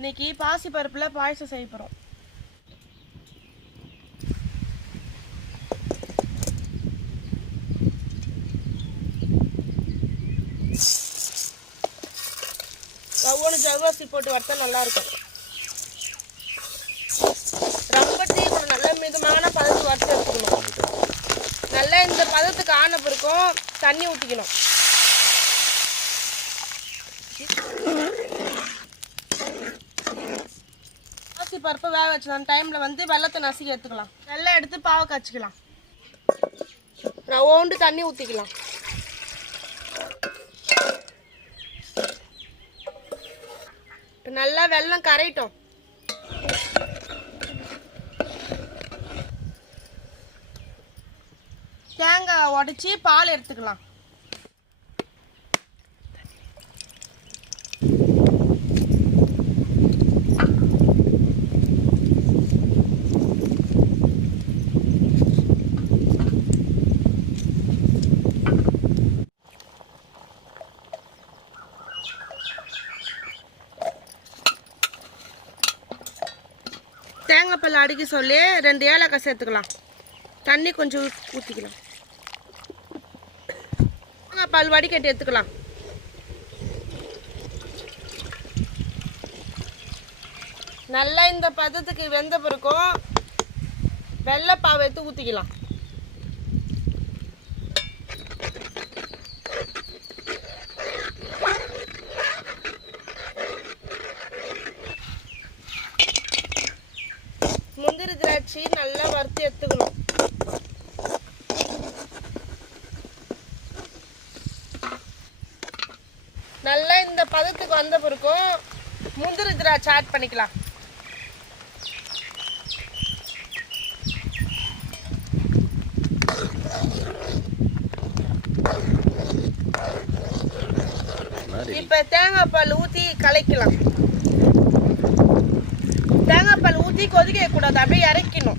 இன்னைக்கு பாசி பருப்புல பாயசம் செய்ய போறோம். ஒவ்வொரு ஜவ்வரிசி போட்டு வறுத்தா நல்லா இருக்கும். ரொம்ப தீவிரம் நல்லா மிதமான பதத்து வறுத்து எடுத்துக்கணும். நல்லா இந்த பதத்துக்கு ஆன பிறக்கும் தண்ணி ஊற்றிக்கணும். பாசி பருப்பு வேக வச்சலாம் டைமில் வெள்ளத்தை நசுக்கி எடுத்துக்கலாம். நல்லா எடுத்து பாவை காய்ச்சிக்கலாம். ரவோண்டு தண்ணி ஊற்றிக்கலாம். இப்போ நல்லா வெல்லம் கரையிட்டோம். தேங்காய் உடைச்சி பால் எடுத்துக்கலாம். தேங்காய் பால் அடிக்க சொல்லி 2 ஏலக்காய் சேர்த்துக்கலாம். தண்ணி கொஞ்சம் ஊற்றிக்கலாம். தேங்காய் பால் வடிகட்டி எடுத்துக்கலாம். நல்லா இந்த பதத்துக்கு வெந்த பிறக்கும் வெள்ளைப்பாவை எடுத்து ஊற்றிக்கலாம். முந்திரி திராட்சை நல்லா வறுத்து எடுத்துக்கணும். நல்லா இந்த பதத்துக்கு வந்த பிறக்கும் முந்திரி திராட்சை ஆட் பண்ணிக்கலாம். இப்ப தேங்காய் பால் ஊற்றி கலக்கலாம். தேங்காய் பால் ஊற்றி கொதிக்க கூடாது, அப்படியே இறக்கணும்.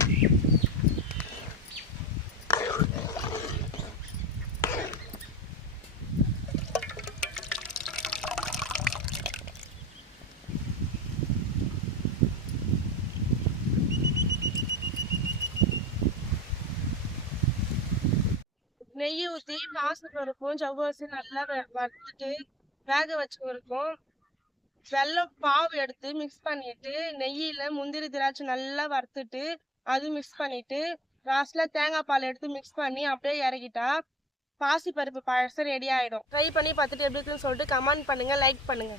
நெய் ஊற்றி பாசிப்பருப்பும் ஜவ்வரிசி நல்லா வறுத்துட்டு வேக வச்சு இருக்கும். வெல்லம் பாவு எடுத்து மிக்ஸ் பண்ணிட்டு நெய்யில முந்திரி திராட்சை நல்லா வறுத்துட்டு அது மிக்ஸ் பண்ணிட்டு லாஸ்ட்ல தேங்காய் பால் எடுத்து மிக்ஸ் பண்ணி அப்படியே இறக்கிட்டா பாசி பருப்பு பாயசம் ரெடி ஆயிடும். ட்ரை பண்ணி பார்த்துட்டு எப்படி இருக்குன்னு சொல்லிட்டு கமெண்ட் பண்ணுங்க, லைக் பண்ணுங்க.